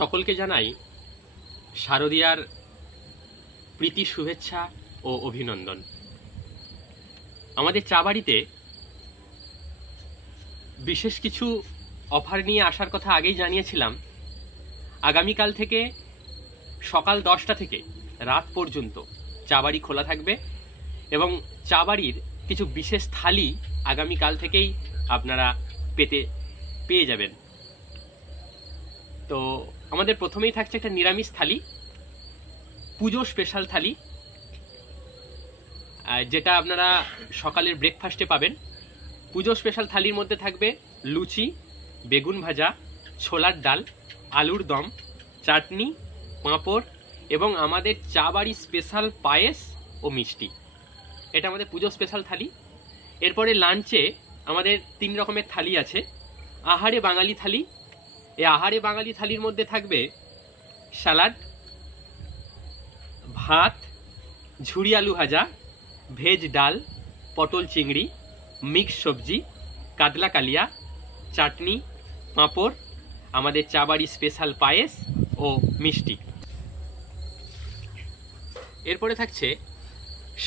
সকলকে জানাই শারদীয়ার প্রীতি শুভেচ্ছা ও অভিনন্দন। আমাদের চা বাড়িতে বিশেষ কিছু অফার নিয়ে আসার কথা আগেই জানিয়েছিলাম। আগামীকাল থেকে সকাল 10টা থেকে রাত পর্যন্ত চা বাড়ি খোলা থাকবে এবং চা বাড়ির কিছু বিশেষ থালি আগামীকাল থেকেই আপনারা পেয়ে যাবেন। তো আমাদের প্রথমেই থাকছে একটা নিরামিষ থালি, পুজো স্পেশাল থালি, যেটা আপনারা সকালের ব্রেকফাস্টে পাবেন। পুজো স্পেশাল থালির মধ্যে থাকবে লুচি, বেগুন ভাজা, ছোলার ডাল, আলুর দম, চাটনি, পাঁপড় এবং আমাদের চা বাড়ি স্পেশাল পায়েস ও মিষ্টি। এটা আমাদের পুজো স্পেশাল থালি। এরপরে লাঞ্চে আমাদের 3 রকমের থালি আছে। আহারে বাঙালি থালি, এই আহারে বাঙালি থালির মধ্যে থাকবে স্যালাড, ভাত, ঝুরি আলু ভাজা, ভেজ ডাল, পটল চিংড়ি, মিক্স সবজি, কাতলা কালিয়া, চাটনি, পাঁপড়, আমাদের চা বাড়ি স্পেশাল পায়েস ও মিষ্টি। এরপরে থাকছে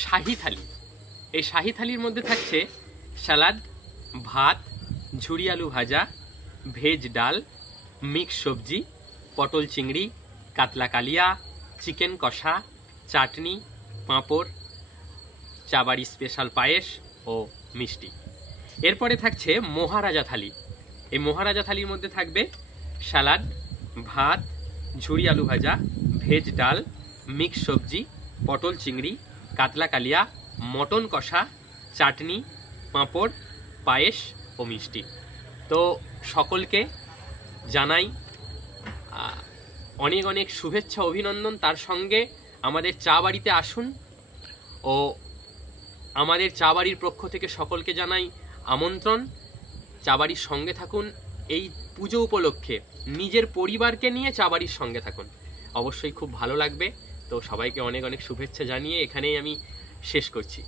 শাহী থালি। এই শাহী থালির মধ্যে থাকছে স্যালাড, ভাত, ঝুরি আলু ভাজা, ভেজ ডাল, মিক্স সবজি, পটল চিংড়ি, কাতলা কালিয়া, চিকেন কষা, চাটনি, পাঁপড়, চা বাড়ি স্পেশাল পায়েস ও মিষ্টি। এরপরে থাকছে মহারাজা থালি। এই মহারাজা থালির মধ্যে থাকবে স্যালাড, ভাত, ঝুরি আলু ভাজা, ভেজ ডাল, মিক্স সবজি, পটল চিংড়ি, কাতলা কালিয়া, মটন কষা, চাটনি, পাঁপড়, পায়েস ও মিষ্টি। তো সকলকে জানাই অনেক অনেক শুভেচ্ছা অভিনন্দন। তার সঙ্গে আমাদের চা বাড়িতে আসুন ও আমাদের চা বাড়ির পক্ষ থেকে সকলকে জানাই আমন্ত্রণ। চা বাড়ির সঙ্গে থাকুন। এই পুজো উপলক্ষে নিজের পরিবারকে নিয়ে চা বাড়ির সঙ্গে থাকুন, অবশ্যই খুব ভালো লাগবে। তো সবাইকে অনেক অনেক শুভেচ্ছা জানিয়ে এখানেই আমি শেষ করছি।